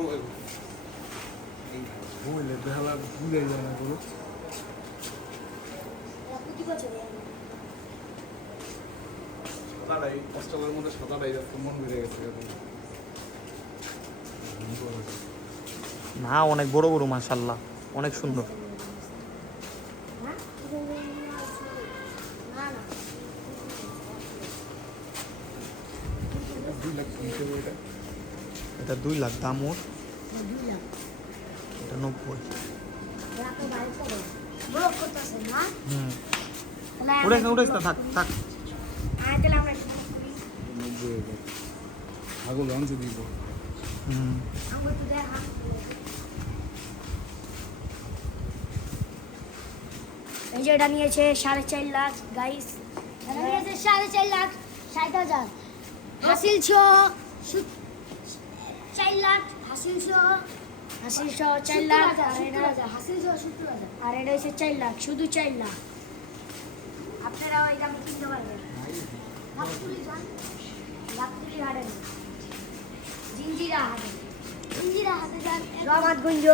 বড় হয়ে বুঝলে বেহালা বুঝে যায় না গরু সাদাটাই কষ্টের মধ্যে সাদাটাই যাচ্ছে মন বেড়ে গেছে না অনেক বড় বড় মাশাআল্লাহ অনেক সুন্দর এটা 2 লাখ দাম ওর এটা 90 উড়াইস না থাক থাক আগো লঞ্চ দিব এই যে এটা নিয়েছে 4.5 লাখ গাইস এটা নিয়েছে 4.5 লাখ 60,000 হাসিল ছো 4 লাখ হাসিল ছো 4 লাখ হাসিল ছো 70,000 আর এটা হচ্ছে 4 লাখ শুধু 4 লাখ আপনারাও এই দামে কিনতে পারবেন লাখতুলি হাটে জিঞ্জিরা হাটে যান রমাতগঞ্জ